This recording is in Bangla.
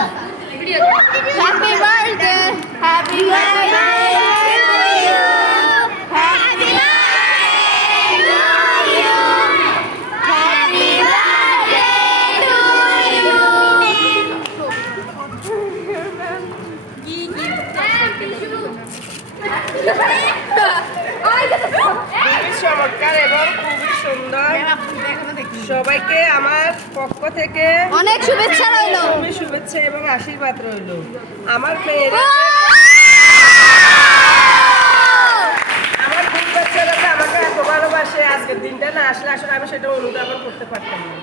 Happy birthday, happy birthday to you. Happy birthday to you. Happy birthday to you. খুবই চমৎকার এবং খুবই সুন্দর। সবাইকে আমার পক্ষ থেকে অনেক শুভেচ্ছা রইল। খুবই শুভেচ্ছা এবং আশীর্বাদ রইল। আমার মেয়েরা আমার দুই বাচ্চারা যে আমাকে এত ভালোবাসে, আজকের দিনটা না আসলে আসলে আমি সেটা অনুধাবন করতে পারতাম না।